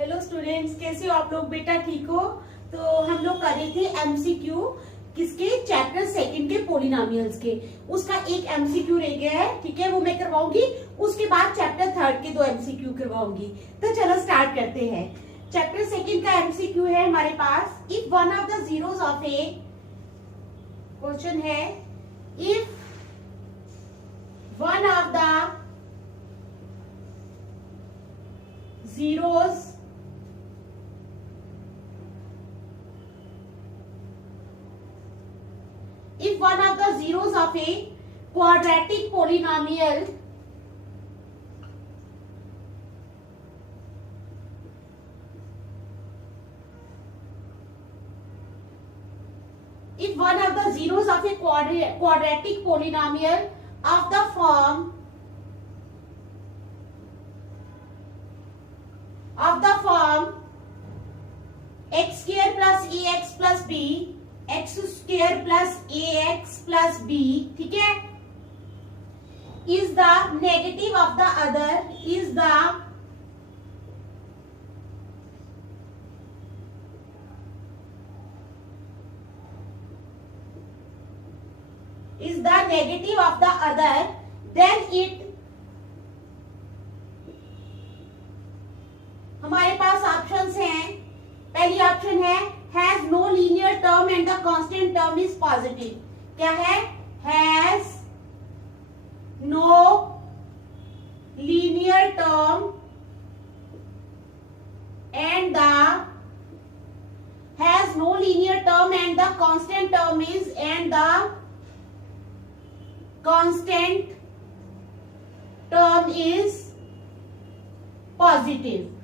Hello students, कैसे हो आप लोग? बेटा ठीक हो? तो हम लोग कर रहे थे एमसीक्यू किसके? चैप्टर सेकंड के पोलिनोमियल्स के। उसका एक एमसीक्यू रह गया है, ठीक है, वो मैं करवाऊंगी। उसके बाद चैप्टर थर्ड के 2 एमसीक्यू करवाऊंगी। तो चलो स्टार्ट करते हैं। चैप्टर सेकंड का एमसीक्यू है हमारे पास, if one of the zeros of a, question है if one of the zeros if one of the zeros of a quadratic polynomial if one of the zeros of a quadratic polynomial of the form x square plus ax plus b, x square plus ax plus b, ठीक है, is the negative of the other, is the negative of the other, then it, हमारे पास options हैं। पहली option है has no linear term and the constant term is positive. क्या है? Has no linear term and the has no linear term and the constant term is and the constant term is positive.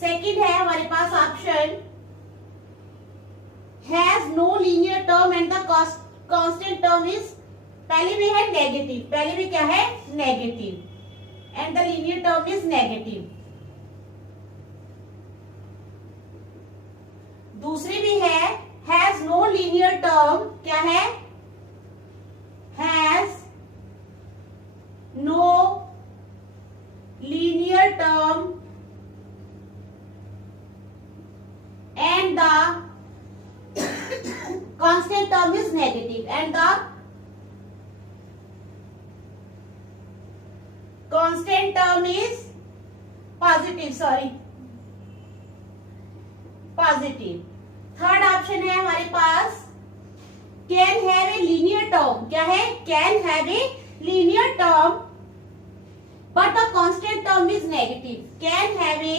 Second है हमारे पास option has no linear term and the constant term is, पहले में है negative, पहले में क्या है? Negative, and the linear term is negative. दूसरी भी है हैज नो लीनियर टर्म, क्या है? Has no linear term and the constant term is negative and the constant term is positive, positive। Third option है हमारे पास can have a linear term, क्या है? can have a linear term but the constant term is negative, can have a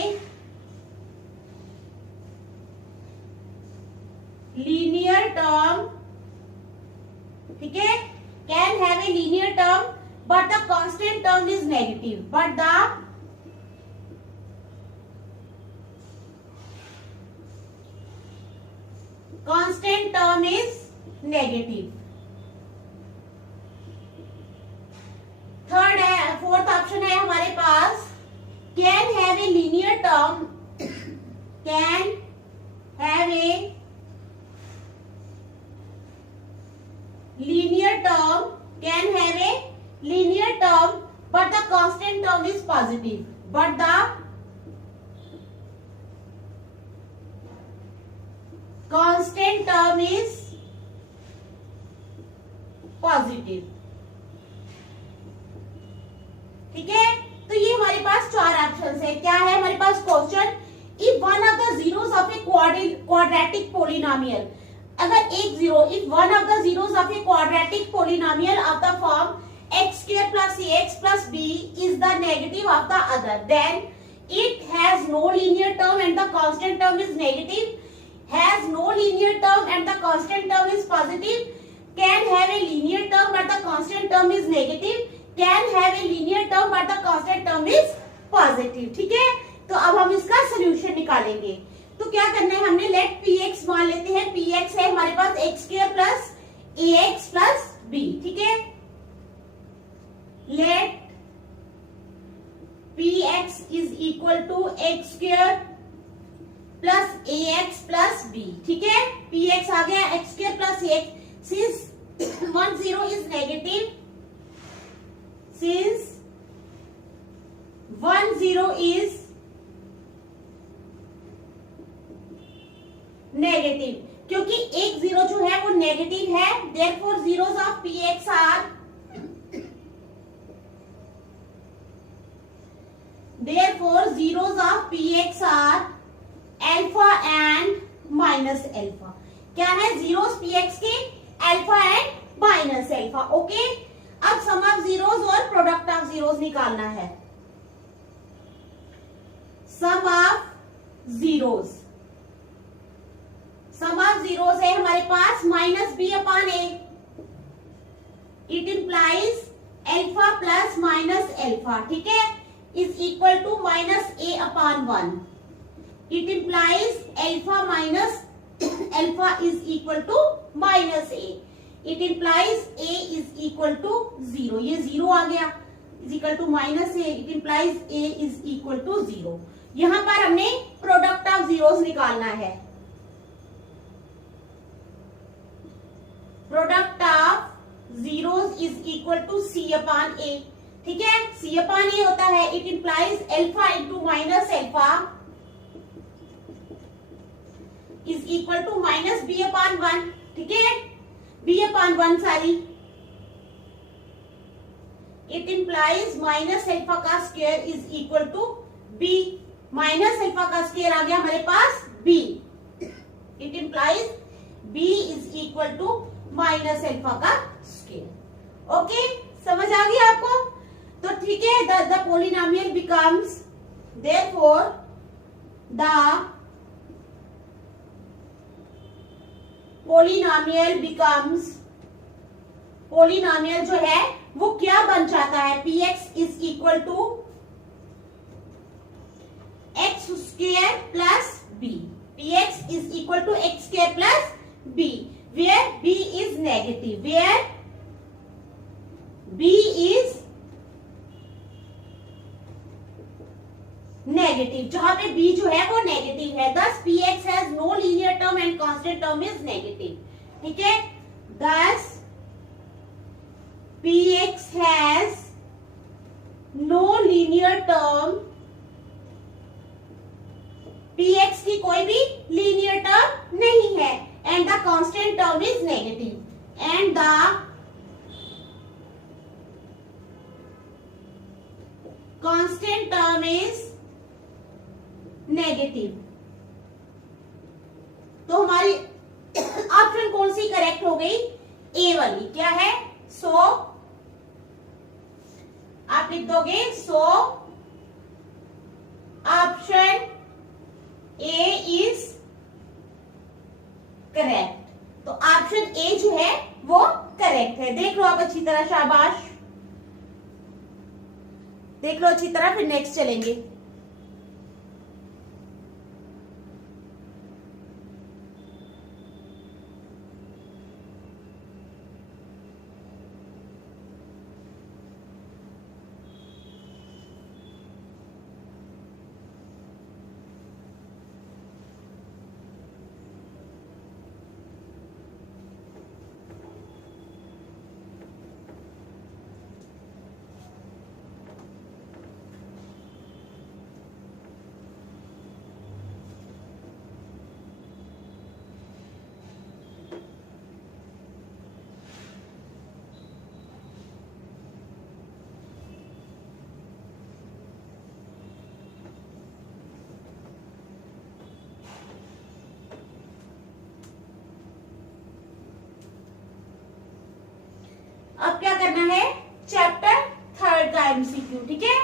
linear term, ठीक है, can have a linear term but the constant term is negative, but the constant term is negative. Third है, fourth option है हमारे पास can have a linear term, can have a linear term, can have a linear term but the constant term is positive, but the constant term is positive, ठीक है। तो ये हमारे पास 4 options है। क्या है हमारे पास question? If one of the zeros of a quadratic polynomial, अगर एक zero, if one of the zeros of a quadratic polynomial of the form x square plus x plus b is the negative of the other, then it has no linear term and the constant term is negative, has no linear term and the constant term is positive, can have a linear term but the constant term is negative, can have a linear term but the constant term is positive, ठीक है। तो अब हम इसका solution निकालेंगे। तो क्या करना है, हमने लेट पी एक्स मान लेते हैं। पी एक्स है हमारे पास X square plus A X plus B, ठीक है। Let P X is equal to X square plus A X plus B, ठीक है। पी एक्स आ गया X square plus A X, since 1 0 is negative, since zero is negative, क्योंकि एक जीरो जो है वो नेगेटिव है, therefore zeros of P X are therefore zeros of px are alpha and minus alpha. क्या है जीरोस px के alpha and minus alpha. Okay, अब सम ऑफ जीरोस और प्रोडक्ट ऑफ जीरोस निकालना है. Sum of zeros, sum of zeros है हमारे पास minus b upon a. It implies alpha plus minus alpha, ठीक है, is equal to minus a upon 1. It implies alpha minus alpha is equal to minus a. It implies a is equal to 0. ये 0 आ गया, is equal to minus a. It implies a is equal to 0. यहाँ पर हमने product of zeros निकालना है. Product of zeros is equal to c upon a. ठीक है, c upon a होता है. It implies alpha into minus alpha is equal to minus b upon 1. ठीक है, b upon 1 sorry. It implies minus alpha का square is equal to b. Minus alpha का square आ गया हमारे पास b. It implies b is equal to minus alpha का square. Okay, समझ आ गया आपको? तो ठीक है, the polynomial becomes, therefore the polynomial becomes, polynomial जो है वो क्या बन जाता है? px is equal to X square plus B. px is equal to X square plus B, where b is negative, where b is negative, जहां पे b जो है वो नेगेटिव है. thus px has no linear term and constant term is negative. ठीक है, thus px has no linear term, px की कोई भी लीनियर टर्म नहीं है, and the constant term is negative, and the constant term is negative. तो हमारी option कौन सी करेक्ट हो गई? ए वाली. क्या है? सो आप लिख दोगे, so option A is correct. तो ऑप्शन ए जो है वो करेक्ट है. देख लो आप अच्छी तरह, शाबाश, देख लो अच्छी तरह, फिर नेक्स्ट चलेंगे. अब क्या करना है? चैप्टर 3 का एमसीक्यू. ठीक है,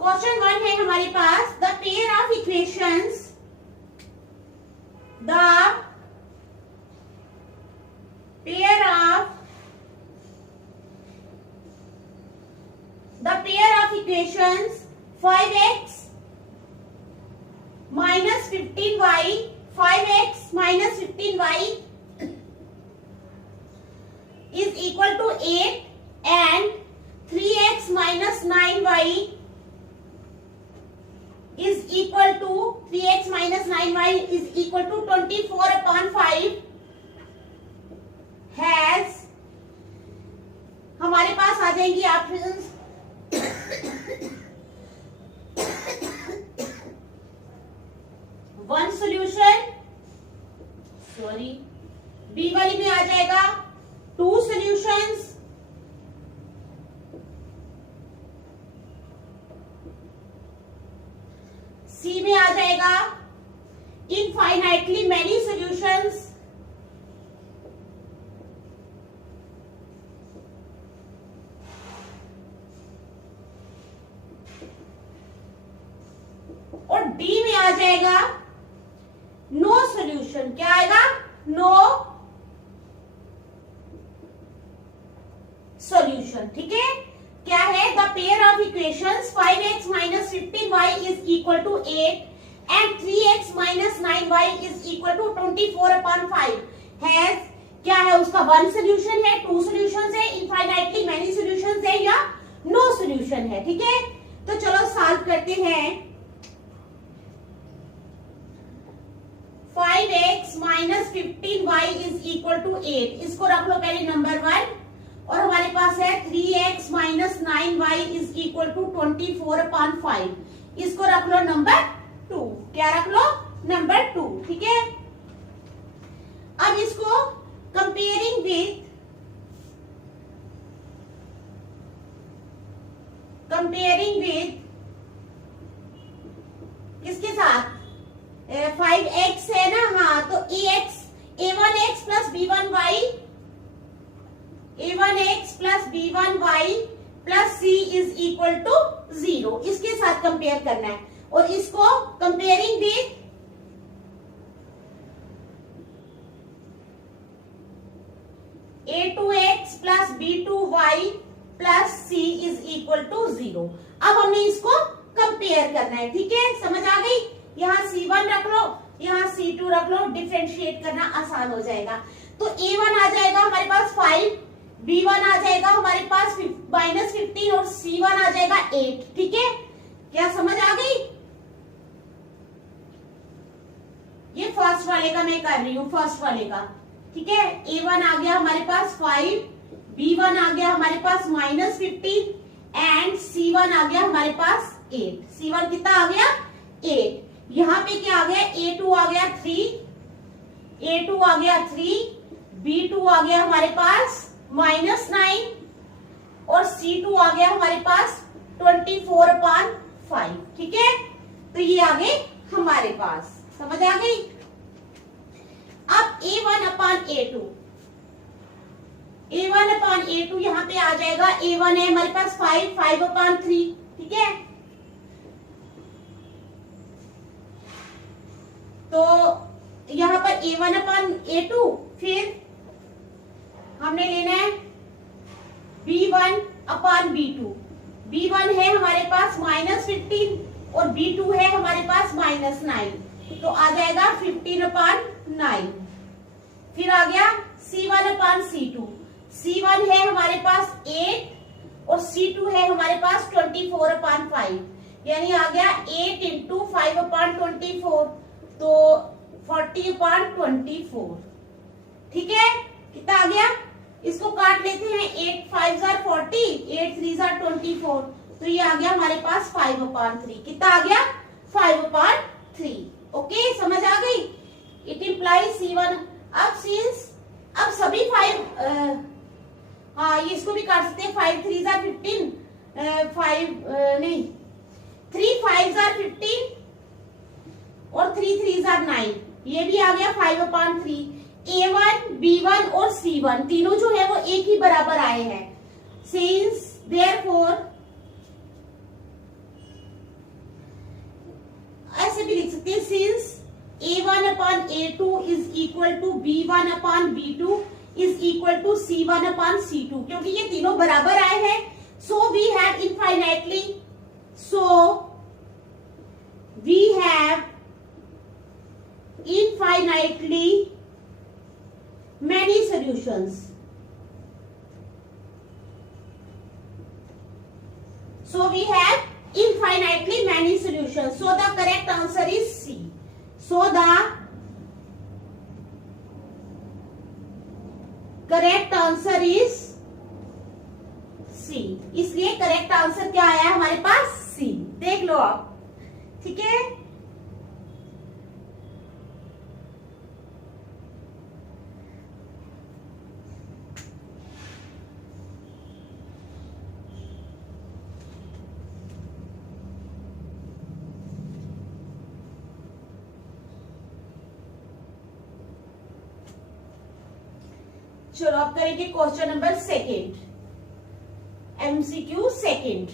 क्वेश्चन 1 है हमारे पास, the pair of equations, the pair of equations 5x minus 15y, 5x minus 15y is equal to 8 and 3x minus 9y is equal to 3x minus 9y is equal to 24/5 has, हमारे पास आ जाएंगी options one solution, sorry B वाली में आ जाएगा to solutions, सी में आ जाएगा इनफाइनाइटली मैनी सॉल्यूशंस, और डी में आ जाएगा नो सॉल्यूशन। क्या आएगा? No solution. ठीक है, क्या है? The pair of equations 5x minus 15y is equal to 8 and 3x minus 9y is equal to 24/5 has, क्या है उसका? वन सोल्यूशन है, टू सॉल्यूशंस है, इनफाइनाइटली मैनी सॉल्यूशंस है या नो सॉल्यूशन है। ठीक है, तो चलो सॉल्व करते हैं। 5x minus 15y is equal to 8, इसको रख लो पहले नंबर 1, और हमारे पास है 3x minus 9y is equal to 24/5, इसको रख लो नंबर 2। क्या रख लो? नंबर 2। ठीक है, अब इसको कंपेयरिंग विथ किसके साथ? 5x है ना, हाँ, तो a1x plus b1y plus c is equal to 0, इसके साथ कंपेयर करना है। और इसको comparing with a2x plus b2y plus c is equal to 0। अब हमने इसको कंपेयर करना है। ठीक है, समझ आ गई? यहाँ C1 रख लो, यहाँ C2 रख लो, डिफरेंशिएट करना आसान हो जाएगा। तो A1 आ जाएगा हमारे पास 5, B1 आ जाएगा हमारे पास -15 और C1 आ जाएगा 8। ठीक है, क्या समझ आ गई? ये फर्स्ट वाले का मैं कर रही हूँ, फर्स्ट वाले का। ठीक है, A1 आ गया हमारे पास 5, B1 आ गया हमारे पास -15 एंड C1 आ गया हमारे पास 8। C1 कितना आ गया? 8। यहाँ पे क्या आ गया? A2 आ गया 3, A2 आ गया 3, B2 आ गया हमारे पास -9 और C2 आ गया हमारे पास 24/5। ठीक है, तो ये आ गए हमारे पास। समझ आ गई? अब A1/A2, A1/A2 यहाँ पे आ जाएगा। A1 है हमारे पास 5/3। ठीक है, तो यहाँ पर A1/A2, फिर हमने लेना है B1/B2। B1 है हमारे पास -15 और B2 है हमारे पास -9, तो आ जाएगा 15/9। फिर आ गया C1/C2। C1 है हमारे पास 8 और C2 है हमारे पास 24/5, यानी आ गया 8 × 5/24, तो 40/24। ठीक है, कितना आ गया? इसको काट लेते हैं। 8 5 = 40, 8 3 = 24, तो ये आ गया हमारे पास 5/3। कितना आ गया? 5/3। ओके, समझ आ गई? It implies C1। अब सभी 5, हाँ, ये इसको भी काट सकते हैं। 5 3 = 15, 3 5 = 15 और 3 3 = 9, ये भी आ गया 5/3। A1, B1 और C1 तीनों जो है वो एक ही बराबर आए हैं। सिंस देयरफॉर, ऐसे भी लिख सकते हैं, since A1/A2 is equal to B1/B2 is equal to C1/C2, क्योंकि ये तीनों बराबर आए हैं। So we have infinitely many solutions. So we have infinitely many solutions. solution. So the correct answer is C. So the correct answer is C. इसलिए correct answer क्या आया हमारे पास? C. देख लो आप, ठीक है. चलो अब करेंगे question number second, MCQ second.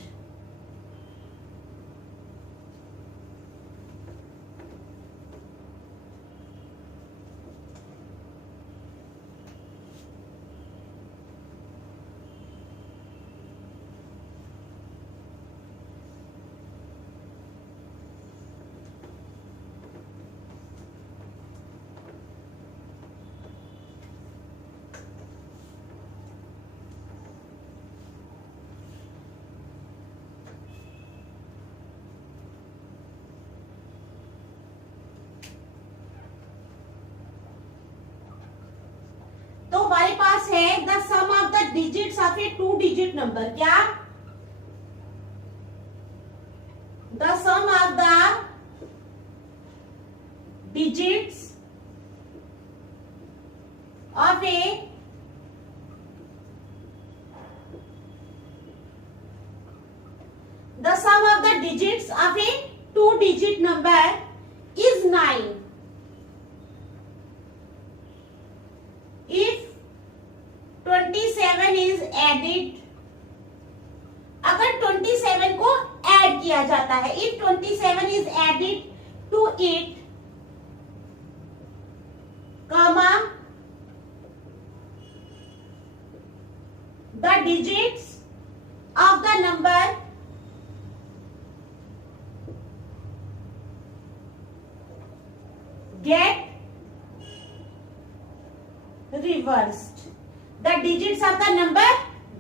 तो हमारे पास है the sum of the digits of a 2 digit number. क्या? The sum of the digits of a the sum of the digits of a 2 digit number is 9 if 27 is added. अगर 27 को add किया जाता है, if 27 is added to it, comma the digits of the number get reversed. The digits of the number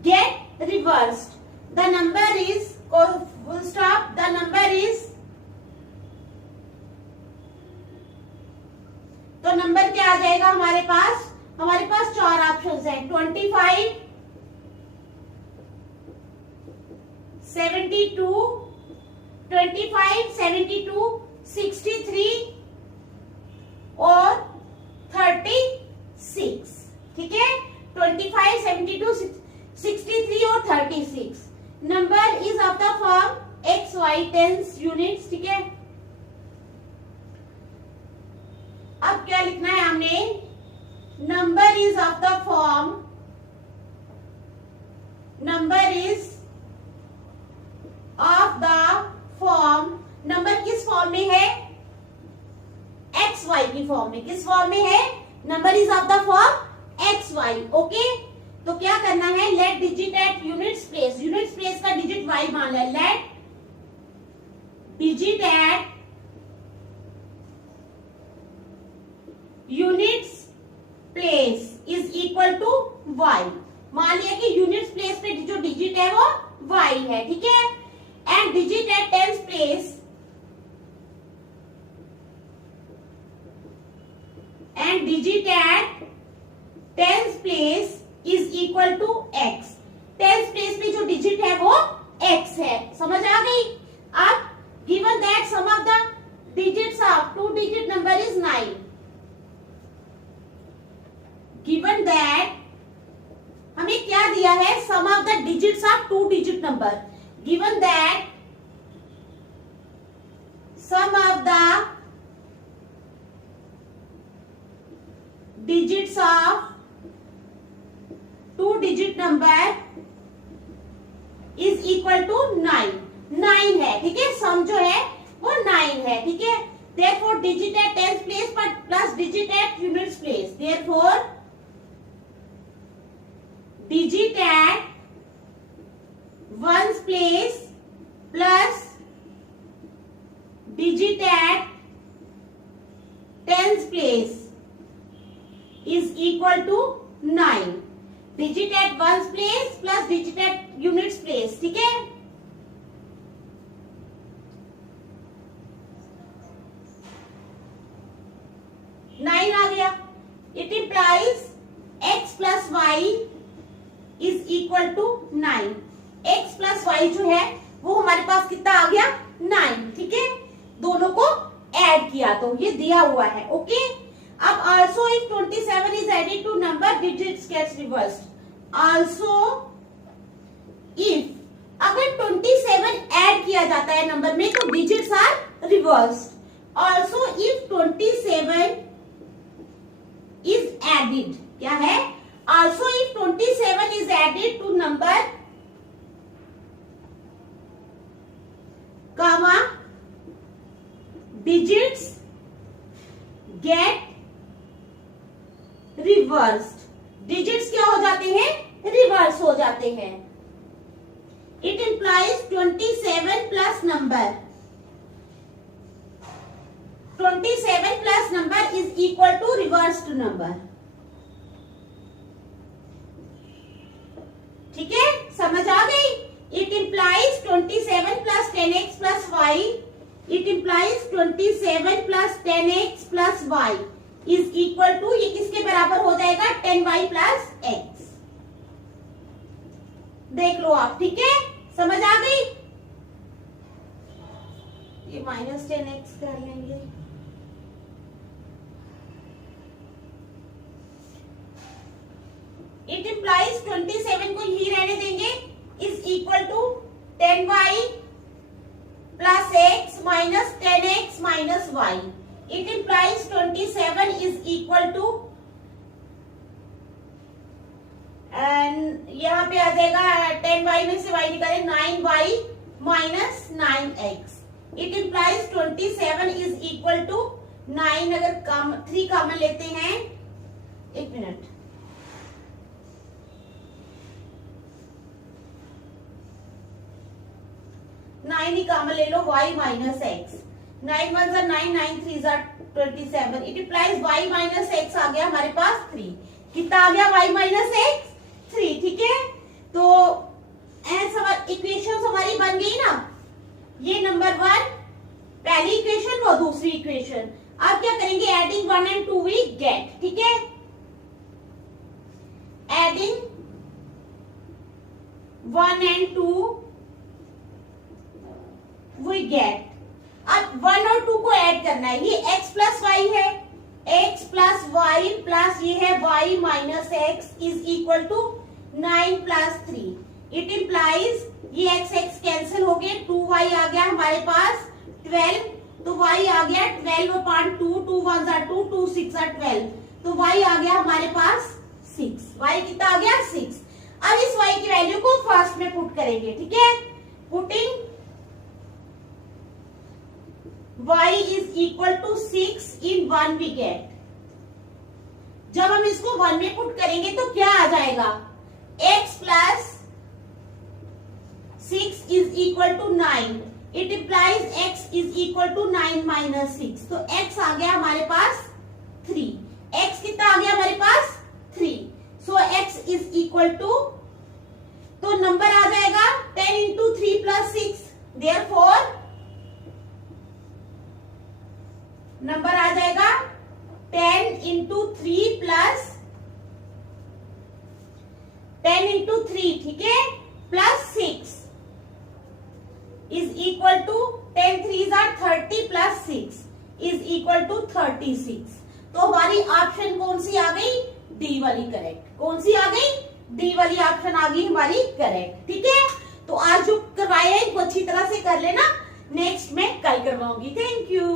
get reversed. The number is, full stop, the number is, तो number क्या आ जाएगा हमारे पास? हमारे पास 4 ऑप्शंस हैं, 25, 72, 25, 72, 63 और 36. ठीक है, 25, 72, 63 और 36. Number is of the form XY tens units. ठीक है, अब क्या लिखना है हमने? Number is of the form, number is of the form, number किस फॉर्म में है? XY की फॉर्म में. किस फॉर्म में है? Number is of the form XY. Okay, तो क्या करना है? Let digit at units place. Units place का डिजिट Y मान है. Let digit at units place is equal to Y. मान लिया कि यूनिट्स प्लेस पे जो डिजिट है वो Y है. ठीक है, and digit at tens place, and digit at tens place is equal to x. tens place पे जो डिजिट है वो x है. समझ आ गई? अब given that sum of the digits of 2 digit number is 9, given that हमें क्या दिया है? sum of the digits of 2 digit number. given that sum of the digits of 2 digit number is equal to 9. 9 है. ठीक है, सम जो है वो 9 है. ठीक है, therefore digit at tens place plus digit at units place. therefore digit at ones place plus digit at tens place is equal to 9. digit at ones place plus digit at units place. ठीक है, it implies x plus Y is equal to 9। x plus Y जो है वो हमारे पास कितना आ गया 9, ठीक है। दोनों को ऐड किया तो ये दिया हुआ है, ओके। अब also if 27 is added to number digits gets reversed. Also if अगर 27 ऐड किया जाता है नंबर में तो digits are reversed. Also if 27 is added, क्या है, also if 27 is added to number comma digits get reversed। digits क्या हो जाते हैं, रिवर्स हो जाते हैं। it implies 27 plus number 27 plus number is equal to reversed number, ठीक है, समझ आ गई। it implies 27 plus 10x plus y, it implies 27 plus 10x plus y is equal to, ये किसके बराबर हो जाएगा 10y plus x। देख लो आप, ठीक है, समझ आ गई। ये माइनस 10x कर लेंगे। इट इंप्लाइज 27 को ही रहने देंगे is equal to 10y plus x minus 10x minus y। It implies 27 is equal to, and यहाँ पे आ जाएगा 10y में से y निकाले 9y minus 9x। It implies 27 is equal to 9, अगर 3 कॉमन लेते हैं, एक मिनट, 9 ही कॉमन ले लो, y माइनस एक्स, 9 1 जा 9, 9 3 जा 27। इट इंप्लाइज y माइनस एक्स आ गया हमारे पास 3। कितना आ गया y माइनस एक्स 3, ठीक है। तो इक्वेशन हमारी बन गई ना, ये नंबर 1 पहली इक्वेशन, वो दूसरी इक्वेशन। अब क्या करेंगे, एडिंग 1 and 2 वी गेट, ठीक है, एडिंग 1 and 2 we get। अब 1 और 2 को ऐड करना है, ये x प्लस वाई है, x प्लस वाई प्लस ये है y minus X is equal to 9 plus 3। It implies ये x x कैंसिल हो गए, 2y आ गया हमारे पास 12, तो y आ गया 12 अपॉन 2, 2 1 जा 2, 2 6 जा 12, तो y आ गया हमारे पास 6। y कितना आ गया 6। अब इस y की वैल्यू को फर्स्ट में पुट करेंगे, ठीक है, putting y is equal to 6 in 1 we get। जब हम इसको 1 में पुट करेंगे तो क्या आ जाएगा, x plus 6 is equal to 9। It implies x is equal to 9 minus 6, तो x आ गया हमारे पास 3। x कितना आ गया हमारे पास 3, so x is equal to, तो नंबर आ जाएगा 10 into 3 plus 6, therefore नंबर आ जाएगा 10 into 3 plus 10 into 3, ठीक है, plus 6 is equal to 10 3 are 30 plus 6 is equal to 36। तो हमारी ऑप्शन कौन सी आ गई, डी वाली करेक्ट। कौन सी आ गई, डी वाली ऑप्शन आ गई हमारी करेक्ट, ठीक है। तो आज जो करवाया है वो अच्छी तरह से कर लेना, नेक्स्ट में कल करवाऊंगी। Thank you.